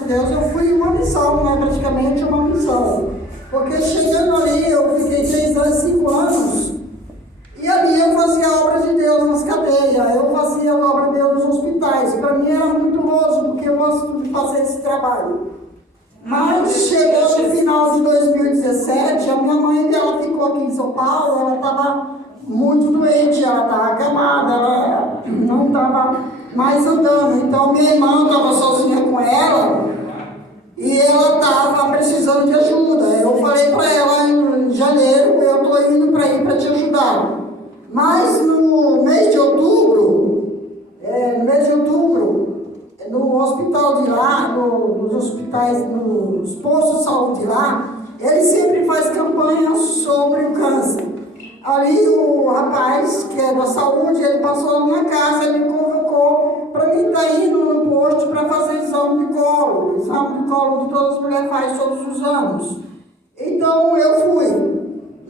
Deus, eu fui uma missão, né? Praticamente uma missão. Porque chegando ali, eu fiquei 3 anos, 5 anos, e ali eu fazia a obra de Deus nas cadeias, eu fazia a obra de Deus nos hospitais. Para mim era muito gozo, porque eu gosto de fazer esse trabalho. Mas chegou no final de 2017, a minha mãe ela ficou aqui em São Paulo, ela estava muito doente, ela estava acamada, ela não estava mais andando. Então minha irmã estava sozinha com ela e ela estava precisando de ajuda. Eu falei para ela em janeiro, eu estou indo para te ajudar. Mas no mês de outubro, no hospital de lá, nos hospitais, nos postos de saúde de lá, ele sempre faz campanha sobre o câncer. Ali o rapaz, que é da saúde, ele passou na minha casa, ele me convocou para mim estar indo no posto para fazer exame de colo. Exame de colo que todas as mulheres fazem todos os anos. Então eu fui.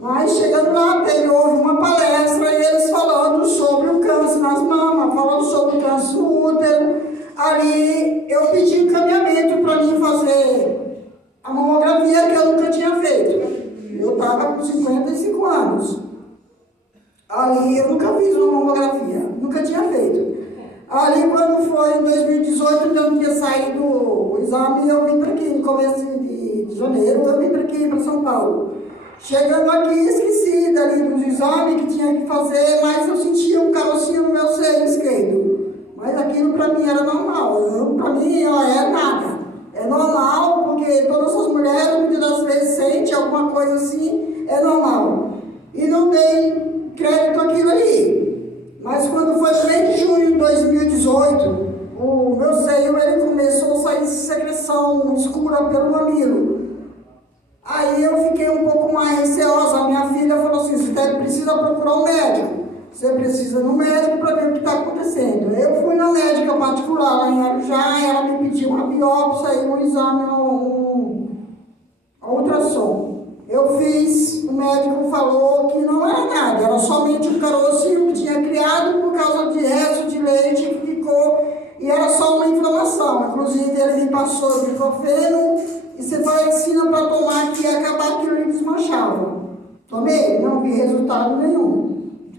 Mas chegando lá, houve uma palestra e eles falando sobre o câncer nas mamas, falando sobre o câncer no útero. Ali eu pedi encaminhamento para mim fazer a mamografia que eu nunca tinha feito. Eu estava com 55 anos. Ali eu nunca fiz uma mamografia, nunca tinha feito. Ali quando foi em 2018, eu não tinha saído o exame, eu vim para aqui, no começo de janeiro, eu vim para aqui, para São Paulo. Chegando aqui, esqueci dali dos exames que tinha que fazer, mas eu sentia um carocinho no meu seio esquerdo. Mas aquilo para mim era normal, para mim é nada. É normal, porque todas as mulheres, muitas das vezes, sentem alguma coisa assim, é normal. E não dei crédito àquilo ali. Mas quando foi 3 de junho de 2018, o meu seio ele começou a sair secreção escura pelo mamilo. Aí eu fiquei um pouco mais receosa. A minha filha falou assim: você precisa procurar um médico. Você precisa ir no médico para ver o que está acontecendo. Eu fui na médica particular lá em Arujá, ela me pediu uma biópsia e um exame, um ultrassom. Eu fiz, o médico falou que não era nada, era somente um carocinho que tinha criado por causa de resto de leite que ficou, e era só uma inflamação. Inclusive ele me passou ibuprofeno e cefalexina para tomar, que ia acabar aquilo e desmanchava. Tomei, não vi resultado nenhum.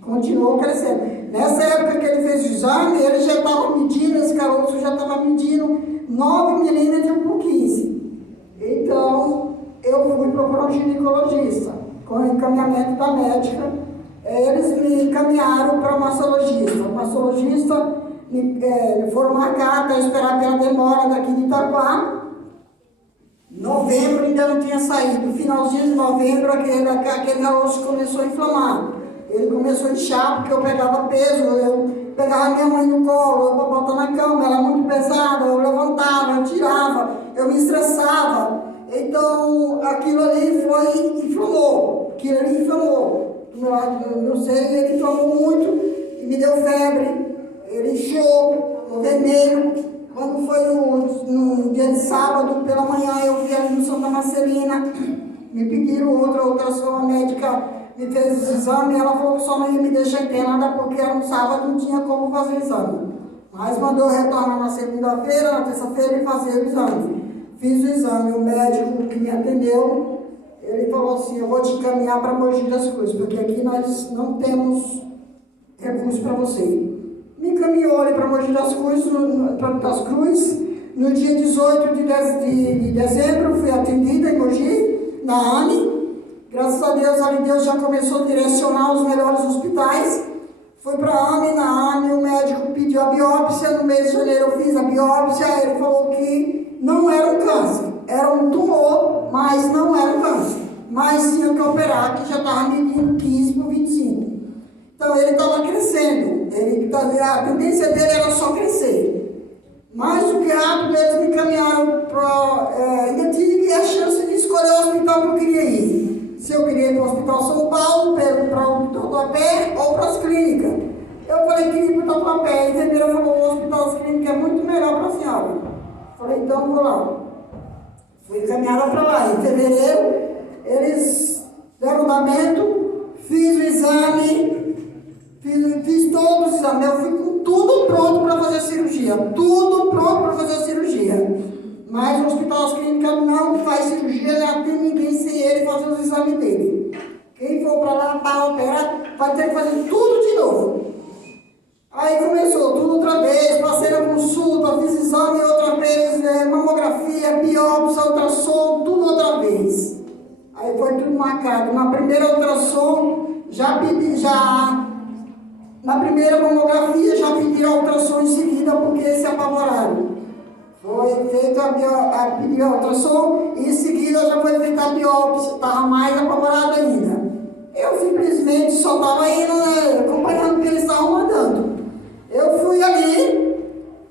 Continuou crescendo. Nessa época que ele fez o exame, ele já estava medindo, esse caroço já estava medindo 9 milímetros por 15. Então, eu fui procurar um ginecologista, com o encaminhamento da médica. Eles me encaminharam para o mastologista. O mastologista me foram marcar até esperar pela demora daqui de Itaquá. Novembro ainda não tinha saído. No finalzinho de novembro, aquele caroço começou a inflamar. Ele começou a inchar porque eu pegava peso, eu pegava minha mãe no colo, eu botava na cama, ela era muito pesada, eu levantava, eu tirava, eu me estressava. Então aquilo ali inflamou, do meu lado do meu seio, ele inflamou muito e me deu febre, ele inchou, no vermelho. Quando foi no dia de sábado, pela manhã, eu vi ali no Santa Marcelina, me pediram outra ultrassom, a médica me fez os exames, ela falou que só não ia me deixar internada porque era um sábado, não tinha como fazer exame. Mas mandou eu retornar na segunda-feira, na terça-feira e fazer o exame. Fiz o exame, o médico que me atendeu, ele falou assim: eu vou te encaminhar para Mogi das Cruzes, porque aqui nós não temos recurso para você. Me encaminhou ali para Mogi das Cruzes, no dia 18 de dezembro, fui atendida em Mogi, na AME. Graças a Deus, ali Deus já começou a direcionar os melhores hospitais. Fui para a AME, na AME o médico pediu a biópsia, no mês de janeiro eu fiz a biópsia, ele falou que não era um câncer, era um tumor, mas não era um câncer. Mas tinha que operar, que já estava medindo 15 por 25. Então ele estava crescendo, a tendência dele era só crescer. Mais do que rápido, eles me encaminharam para... ainda tive a chance de escolher o hospital que eu queria ir. Se eu queria ir para o Hospital São Paulo, para o Tatuapé ou para as clínicas. Eu falei que ia para o Tatuapé. A enfermeira falou: o Hospital das Clínicas é muito melhor para a senhora. Falei: então vou lá. Fui encaminhada para lá. Em fevereiro, eles deram andamento, fiz o exame, fiz todos os exames. Eu fui com tudo pronto para fazer a cirurgia. Tudo pronto para fazer a cirurgia. Mas o Hospital das Clínicas não faz cirurgia, não tem ninguém sem ele fazer os exames dele. Quem for para lá para operar, vai ter que fazer tudo de novo. Aí começou tudo outra vez, passei na consulta, fiz exame outra vez, mamografia, biópsia, ultrassom, tudo outra vez. Aí foi tudo marcado. Na primeira ultrassom, na primeira mamografia já pediram ultrassom em seguida porque se apavoraram. Foi feita a ultrassom e em seguida já foi feita a biópsia, estava mais apavorado ainda. Eu simplesmente só estava indo, acompanhando o que eles estavam mandando. Eu fui ali,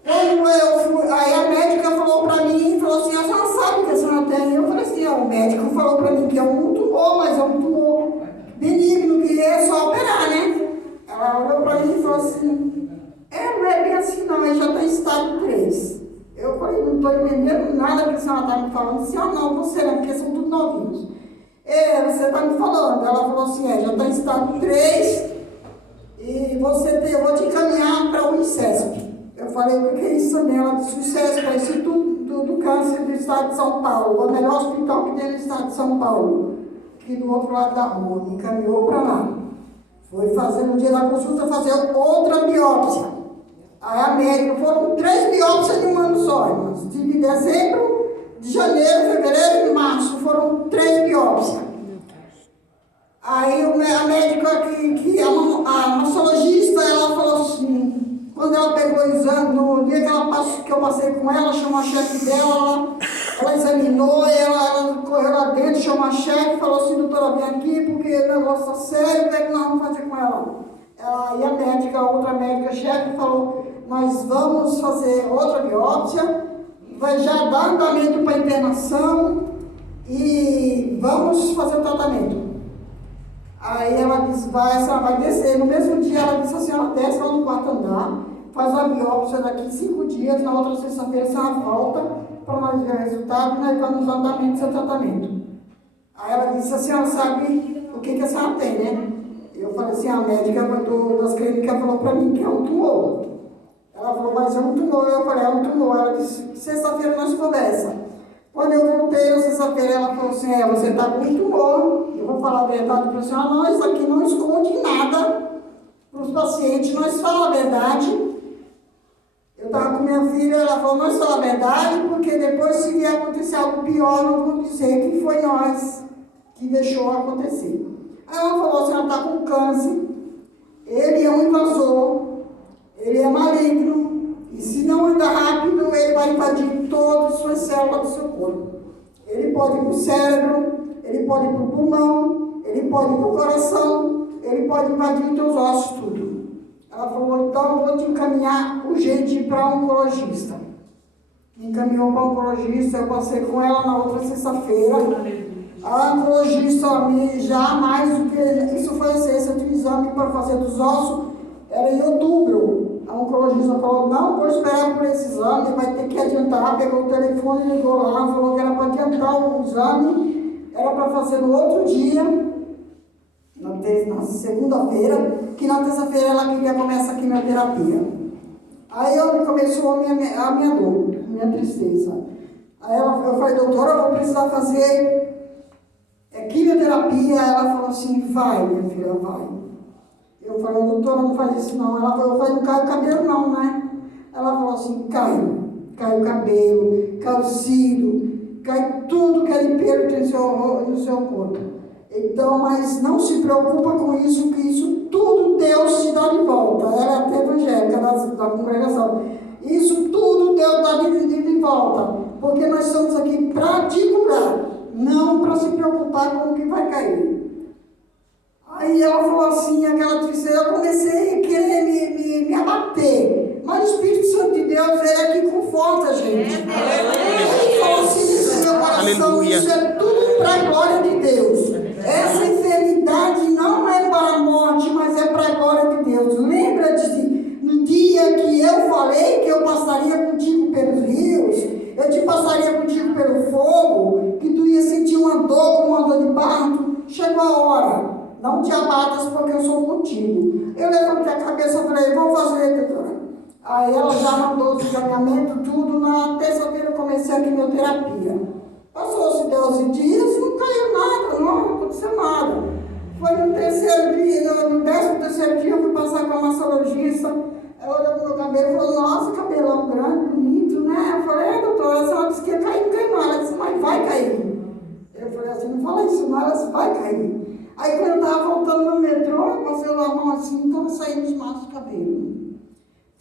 quando eu fui, aí a médica falou para mim, falou assim, a senhora sabe que a senhora tem? Eu falei assim, o médico falou para mim que é um tumor, mas é um tumor benigno, que é só operar, né? Ela olhou para mim e falou assim, não é bem assim não, ele já está em estado 3. Eu falei, não estou entendendo nada que a senhora está me falando. Assim, não, você não, porque são tudo novinhos. Você está me falando. Ela falou assim, já está em estado 3 e eu vou te encaminhar para o ICESP. Eu falei, o que é isso também? Ela disse, o ICESP é Instituto do Câncer do Estado de São Paulo, o melhor hospital que tem no Estado de São Paulo, aqui do outro lado da rua. Me encaminhou para lá. Foi fazer, no dia da consulta, fazer outra biópsia. Aí a médica, foram 3 biópsias de um ano só, irmãos. De dezembro, de janeiro, fevereiro e março, foram 3 biópsias. Aí a médica, a mastologista, ela falou assim, quando ela pegou o exame, no dia que eu passei com ela, chamou a chefe dela, ela examinou, ela correu lá dentro, chamou a chefe, falou assim, doutora, vem aqui, porque o negócio está sério, o que é que nós vamos fazer com ela? E a médica, a outra médica chefe, falou, nós vamos fazer outra biópsia, vai já dar andamento para a internação e vamos fazer o tratamento. Aí ela disse, a senhora vai descer. No mesmo dia ela disse, a senhora desce lá no quarto andar, faz a biópsia daqui 5 dias, na outra sexta-feira a senhora volta para nós ver o resultado e nós vamos dar andamento do seu tratamento. Aí ela disse, a senhora sabe o que a senhora tem, né? Eu falei assim, a médica das clínicas falou para mim que é um tumor. Ela falou, mas é um tumor. Eu falei, é um tumor. Ela disse, sexta-feira nós conversa. Quando eu voltei na sexta-feira, ela falou assim, você está com um tumor. Eu vou falar a verdade para a senhora, nós aqui não esconde nada para os pacientes, nós falamos a verdade. Eu estava com minha filha, ela falou, nós falamos a verdade, porque depois se vier acontecer algo pior, não vão dizer que foi nós que deixou acontecer. Aí ela falou, a senhora está com câncer, ele é um invasor, ele é maligno, e se não andar rápido, ele vai invadir todas as suas células do seu corpo. Ele pode ir para o cérebro, ele pode ir para o pulmão, ele pode ir para o coração, ele pode invadir os teus ossos, tudo. Ela falou, então eu vou te encaminhar urgente para um oncologista. Me encaminhou para um oncologista, eu passei com ela na outra sexta-feira. A oncologista, já mais do que isso foi a ciência de exame para fazer dos ossos, era em outubro. A oncologista falou, não, vou esperar por esse exame, vai ter que adiantar. Pegou o telefone, ligou lá, falou que era para adiantar o exame, era para fazer no outro dia, na segunda-feira, que na terça-feira ela queria começar a quimioterapia. Aí começou a minha dor, a minha tristeza. Aí eu falei, doutora, eu vou precisar fazer quimioterapia. Ela falou assim, vai, minha filha, vai. Eu falei, doutora, não faz isso não. Ela falou, eu falei, não cai o cabelo não, né? Ela falou assim, cai o cabelo, cai o cílio, cai tudo que é de pelo tem no seu corpo. Então, mas não se preocupa com isso, que isso tudo Deus te dá de volta. Ela é até evangélica da congregação. Isso tudo Deus dá de volta, porque nós estamos aqui para te curar, não para se preocupar com o que vai cair. Aí ela falou assim, aquela tristeza, eu comecei a querer me abater. Mas o Espírito Santo de Deus, ele é que conforta a gente. Ele falou assim, isso no meu coração, isso é tudo para a glória de Deus. Essa enfermidade não é para a morte, mas é para a glória de Deus. Lembra-te, no dia que eu falei que eu passaria contigo pelos rios, eu te passaria contigo pelo fogo, que tu ia sentir uma dor, uma dor de parto. Chegou a hora. Não te abatas porque eu sou contigo. Eu levantei a cabeça e falei, vamos fazer, doutora. Aí ela já mandou os encaminhamentos, tudo. Na terça-feira eu comecei a quimioterapia. Passou-se 12 dias, não caiu nada, não aconteceu nada. Foi no terceiro dia, no 13º dia, eu fui passar com a massologista. Ela olhou pro meu cabelo e falou: nossa, cabelão grande, bonito, né? Eu falei: doutora, a senhora disse que ia cair, não caiu nada. Ela disse: mas vai cair. Eu falei assim: não fala isso, não. Ela disse: vai cair. Aí quando eu estava voltando no metrô, eu passei lá a mão assim, estava saindo os machos de cabelo.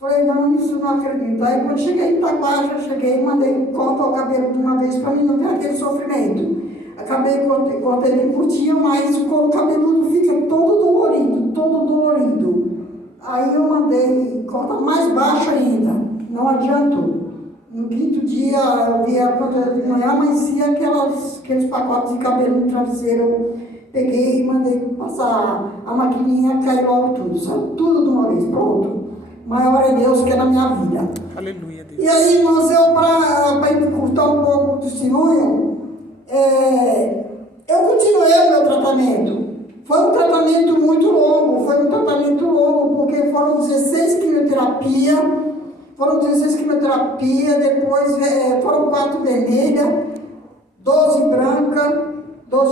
Falei: não, isso não acredito. Aí quando cheguei em Itaquá, já cheguei e mandei cortar o cabelo de uma vez para mim não ter aquele sofrimento. Acabei, cortei bem curtinho, mas o couro cabeludo fica todo dolorido, todo dolorido. Aí eu mandei cortar mais baixo ainda, não adiantou. No 5º dia, eu via quando eu de manhã amanhecia aqueles pacotes de cabelo no travesseiro. Eu peguei e mandei passar a maquininha, caiu logo tudo, sabe? Tudo de uma vez, pronto. Maior é Deus que é na minha vida. Aleluia, Deus. E aí, irmãos, eu para encurtar um pouco o testemunho, eu continuei o meu tratamento. Foi um tratamento muito longo, porque foram 16 quimioterapias, depois foram 4 vermelhas, 12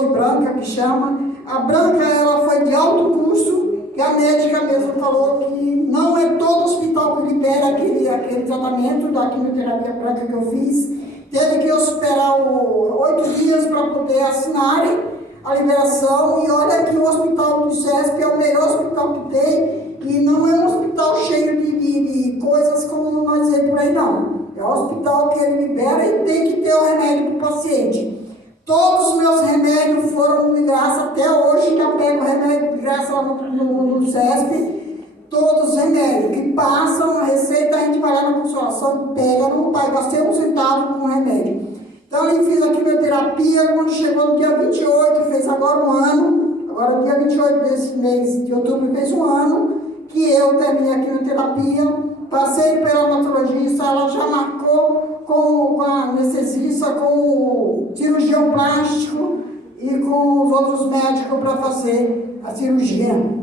branca que chama. A branca, ela foi de alto custo, que a médica mesmo falou que não é todo hospital que libera aquele tratamento da quimioterapia branca que eu fiz. Teve que eu esperar 8 dias para poder assinarem a liberação. E olha que o hospital do SESP é o melhor hospital que tem, e não é um hospital cheio de coisas como nós dizemos por aí, não. É um hospital que ele libera e tem que ter o remédio para o paciente. Todos os meus remédios foram de graça, até hoje que eu pego remédio de graça lá no SESP. Todos os remédios que passam, a receita, a gente vai lá na consolação, pega, não paga, gastei um centavo com o remédio. Então ele fez a quimioterapia, quando chegou no dia 28, fez agora um ano, agora dia 28 desse mês de outubro fez um ano, que eu terminei a quimioterapia, passei pela hematologista, ela já marcou com a anestesista, com o cirurgião plástico e com os outros médicos para fazer a cirurgia.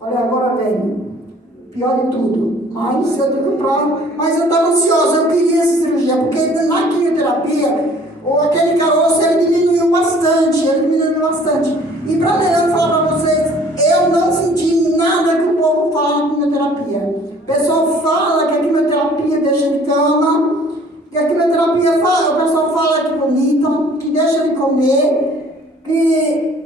Olha, agora vem, pior de tudo, mas eu estava ansiosa, eu queria essa cirurgia, porque na quimioterapia, aquele caroço, ele diminuiu bastante, E para melhor falar para vocês, eu não senti nada que o povo fala na quimioterapia. O pessoal fala que a quimioterapia deixa de cama, que a quimioterapia o pessoal fala que vomitam, que deixa de comer, que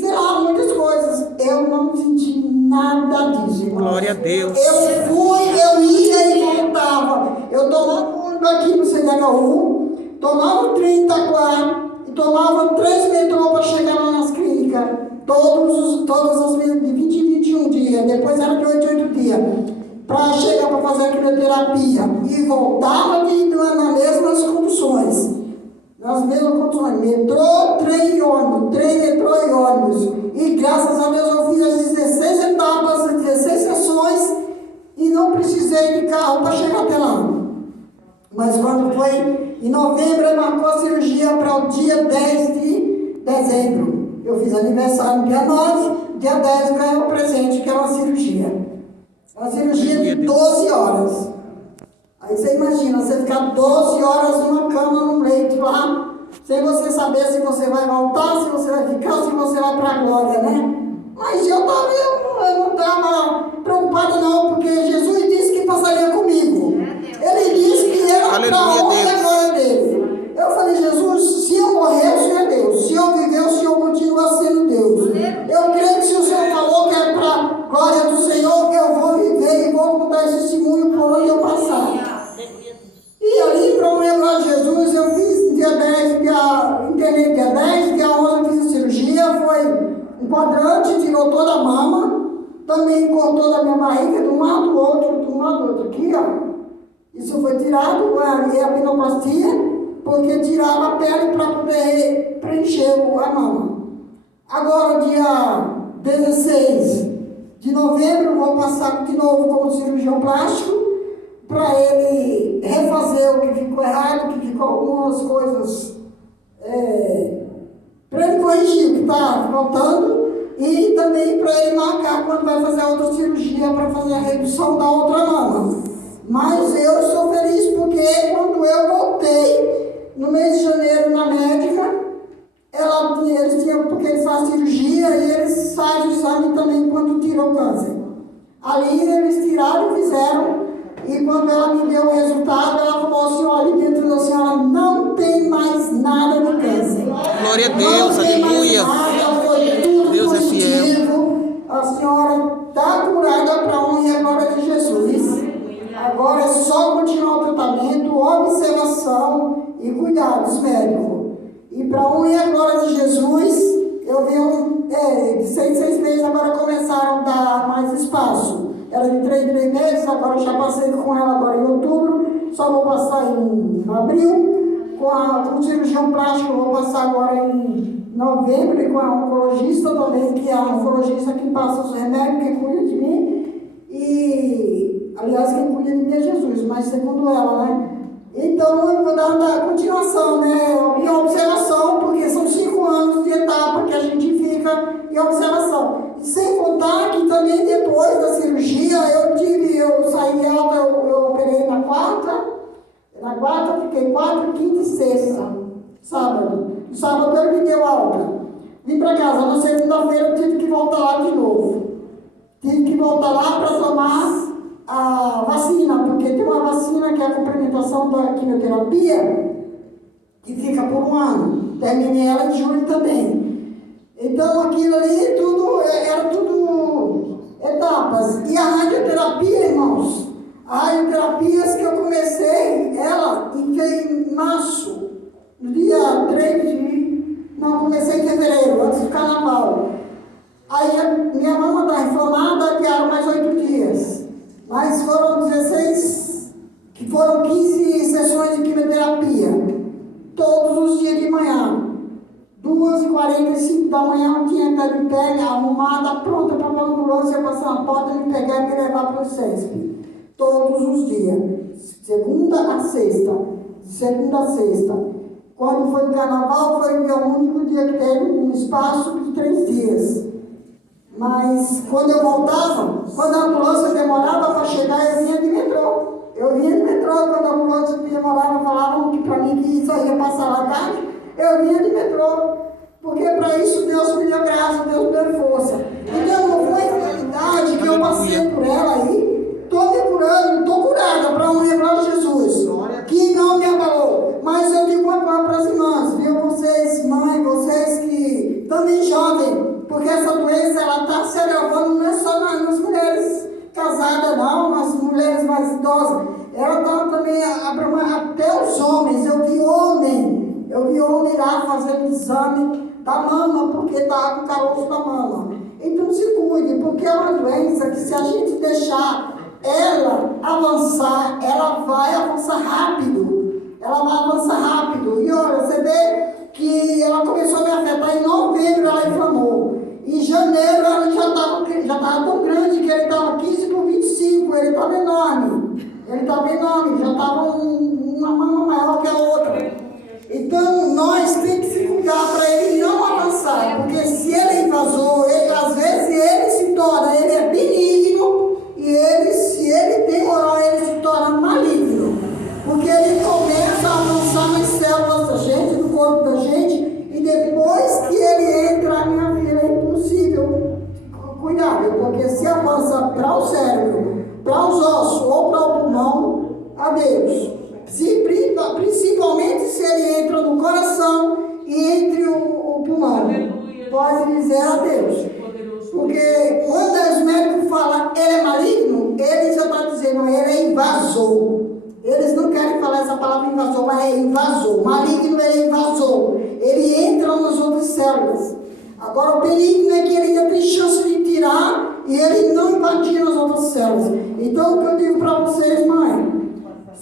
sei lá, muitas coisas. Eu não senti nada disso. Glória a Deus. Eu ia e voltava. Eu tomava um aqui no CDHU, tomava o trem em Itaquá e tomava 3 metrô para chegar lá nas clínicas. Todas as vezes, de 20 em 21 dias, depois era de 8 em 8 dias. Para chegar para fazer a quimioterapia e voltava nas mesmas condições. Metrô, trem e ônibus, metrô e ônibus. E graças a Deus eu fiz as 16 etapas, as 16 sessões e não precisei de carro para chegar até lá. Mas quando foi em novembro, ele marcou a cirurgia para o dia 10 de dezembro. Eu fiz aniversário no dia 9, dia 10 eu ganhei o presente, que era uma cirurgia. Uma cirurgia de 12 horas. Aí você imagina, você ficar 12 horas numa cama, num leito lá, sem você saber se você vai voltar, se você vai ficar, se você vai para a glória, né? Mas eu não estava preocupada não, porque Jesus disse que passaria comigo. Ele disse que era para a honra e a glória dele. Eu falei: Jesus, se eu morrer, o Senhor é Deus. Se eu viver, o Senhor continua sendo Deus. Eu creio que se o Senhor falou que é para a glória do Senhor, eu vou viver e vou contar esse testemunho por onde eu passar. E ali, para o glória de Jesus, eu fiz dia 10, dia 11 eu fiz a cirurgia, foi um quadrante, tirou toda a mama, também cortou da minha barriga, de um lado do outro, aqui, ó. Isso foi tirado, a abdominoplastia, porque tirava a pele para poder preencher a mama. Agora, dia 16 de novembro, vou passar de novo como cirurgião plástico, para ele refazer o que ficou errado, que ficou algumas coisas, para ele corrigir o que está faltando, e também para ele marcar quando vai fazer a outra cirurgia, para fazer a redução da outra mama. Mas eu estou feliz porque quando eu voltei, no mês de janeiro, na médica, eles tinham, porque eles fazem cirurgia e eles fazem o exame também quando tiram o câncer. Ali eles tiraram e fizeram, e quando ela me deu o resultado, ela falou assim, olha, dentro da senhora não tem mais nada de câncer. Glória a Deus, aleluia. Deus é fiel. A senhora está curada para a honra e a glória de Jesus. Agora é só continuar o tratamento, observação e cuidados médicos. E para a honra e a glória de Jesus, eu venho, de 6 meses agora começaram a dar mais espaço. Era de 3 meses, agora eu já passei com ela agora em outubro, só vou passar em abril. Com o cirurgião plástico, eu vou passar agora em novembro, e com a oncologista também, que é a oncologista que passa os remédios, que cuida de mim. E, aliás, quem cuida de mim é Jesus, mas segundo ela, né? Então, eu vou dar uma continuação, né? Em observação, porque são 5 anos de etapa que a gente fica em observação. Sem contar que também depois da cirurgia, eu saí alta, eu operei na quarta, fiquei 4, quinta e sexta, sábado. No sábado ele me deu alta. Vim para casa, na segunda-feira eu tive que voltar lá de novo. Tive que voltar lá para tomar a vacina, porque tem uma vacina que é a complementação da quimioterapia, que fica por 1 ano. Terminei ela em julho também. Então aquilo ali era tudo etapas. E a radioterapia, irmãos, a radioterapia que eu comecei, ela em março, no dia 3 de... Não, comecei em fevereiro, antes do carnaval. Aí minha mama está inflamada, adiaram mais 8 dias. Mas foram 16, que foram 15 sessões de quimioterapia, todos os dias de manhã. 2h45 da manhã eu tinha que estar de pé, arrumada, pronta para a ambulância passar na porta, me pegar e me levar para o CESP. Todos os dias, segunda a sexta. Quando foi o carnaval, foi o único dia que teve um espaço de 3 dias. Mas quando eu voltava, quando a ambulância demorava para chegar, eu vinha de metrô. Quando a ambulância demorava, falavam que para mim que isso ia passar lá tarde, eu vinha de metrô. Porque para isso Deus me deu graça, Deus me deu força. Então não foi a realidade que eu passei por ela aí. Estou me curando, estou curada para um glória de Jesus, que não me abalou. Mas eu digo agora para as irmãs, viu? Vocês, mãe, vocês que também jovem, porque essa doença ela está se agravando não é só nas mulheres casadas, não, nas mulheres mais idosas. Ela está também abrangendo até os homens. Eu vi homem lá fazendo exame da mama, porque está com caroço da mama. Então se cuide, porque é uma doença que se a gente deixar ela avançar, ela vai avançar rápido. E olha, você vê que ela começou a me afetar em novembro, ela inflamou. Em janeiro ela já estava tão grande que ele estava 15/25, ele estava enorme, já estava uma mama maior que a outra. Então nós temos que se cuidar para ele não avançar, porque se ele é invasor, às vezes ele é benigno, e se ele tem moral, ele se torna maligno, porque ele começa a avançar nas células da gente, no corpo da gente, e depois que ele entra, minha filha, é impossível. Cuidado, porque se avança para o cérebro, para os ossos ou para o pulmão, adeus. Principalmente se ele entra no coração e entre o pulmão, pode dizer adeus. Porque quando os médicos falam ele é maligno, eles já estão dizendo ele é invasor. Eles não querem falar essa palavra invasor, mas é invasor. Maligno é invasor. Ele entra nas outras células. Agora o benigno é que ele ainda tem chance de tirar e ele não invadir nas outras células. Então o que eu digo para vocês, mãe,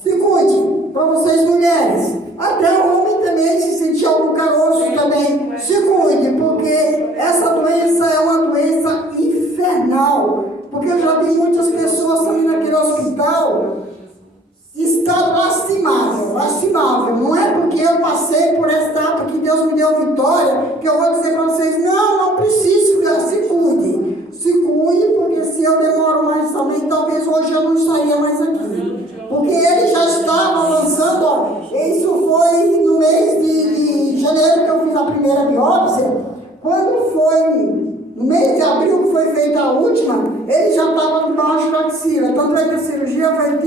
se cuide. Para vocês mulheres, até o homem também, se sentir algum caroço também, se cuide, porque essa doença é uma doença infernal. Porque eu já vi muitas pessoas também naquele hospital, estado lastimável. Não é porque eu passei por essa etapa que Deus me deu vitória, que eu vou dizer para vocês, não preciso, se cuide, porque se eu demoro mais também, talvez hoje eu não estaria mais aqui. porque ele já estava lançando, ó, isso foi no mês de janeiro que eu fiz a primeira biópsia. Quando foi no mês de abril que foi feita a última, ele já estava debaixo da axila. Tanto é que a cirurgia foi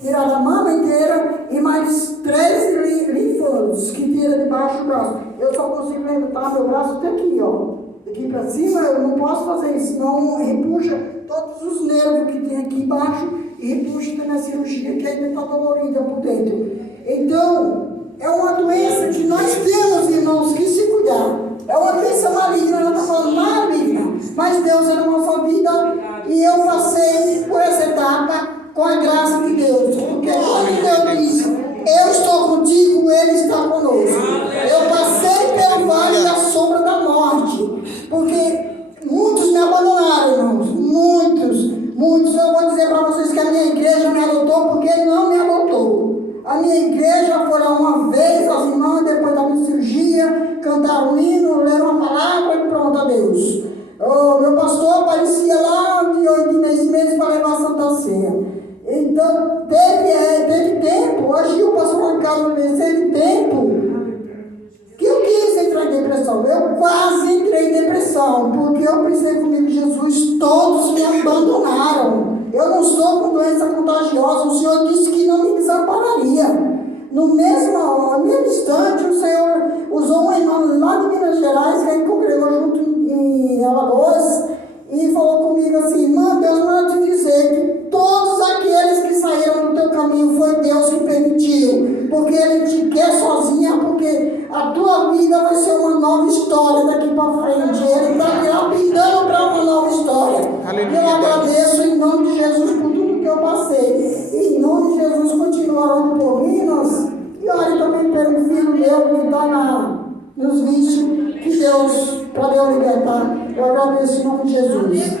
tirar a mama inteira e mais 3 linfônodos que tira debaixo do braço. Eu só consigo levantar meu braço até aqui, ó. Daqui para cima eu não posso fazer isso, senão repuxa todos os nervos que tem aqui embaixo e repuxa também a cirurgia que ainda está dolorida por dentro. Então, é uma doença que nós temos, irmãos, que se cuidar. É uma doença maligna, ela está falando maligna, mas Deus é na nossa vida e eu passei por essa etapa com a graça de Deus, porque quando Deus diz, eu estou contigo, Ele está conosco. Eu passei pelo vale da sombra da morte, porque muitos me abandonaram, irmãos, muitos. Eu vou dizer para vocês que a minha igreja me adotou, porque Ele não me adotou. A minha igreja foi lá uma vez, as irmãs, depois da minha cirurgia, cantaram um hino, leram uma palavra e pronto, adeus. O meu pastor aparecia lá de mês em mês para levar a Santa Ceia. Então, teve tempo, hoje o pastor Ricardo teve tempo que eu quis entrar em depressão. Eu quase entrei em depressão, porque eu pensei comigo, Jesus, todos me abandonaram. Eu não estou com doença contagiosa, o Senhor disse que não me desampararia. No mesmo instante, o Senhor usou uma irmã lá de Minas Gerais, que a gente congregou junto em Alagoas, e falou comigo assim, irmã, Deus manda te dizer que todos aqueles que saíram do teu caminho foi Deus que permitiu, porque Ele te quer sozinha, porque a tua vida vai ser uma nova história daqui para frente. Ele está me lapidando para uma nova história. Aleluia. Eu agradeço em nome de Jesus por tudo que eu passei. Em nome de Jesus, continua orando por mim, e ore também pelo filho meu que está nos vícios, que Deus, para eu libertar. Eu agradeço em nome de Jesus.